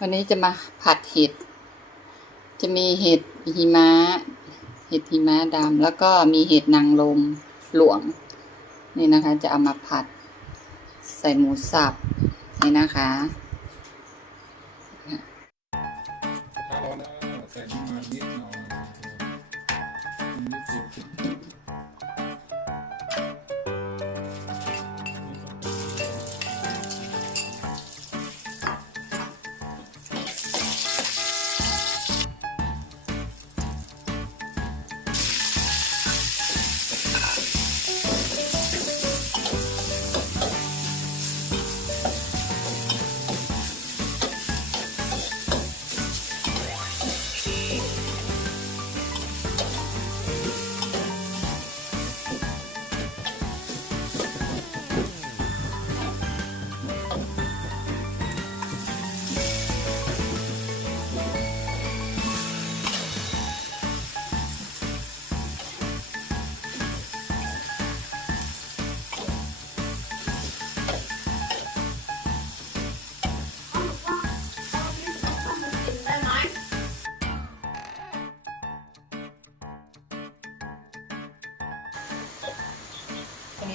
วันนี้จะมาผัดเห็ด จะมีเห็ดหิมะ เห็ดหิมะดำแล้วก็มีเห็ดนางลมหลวง นี่นะคะ จะเอามาผัด ใส่หมูสับนี่นะคะ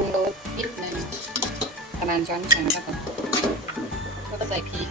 รุงรสนิดนึงประมาณช้อนชาครับผมแล้วก็ใส่พริก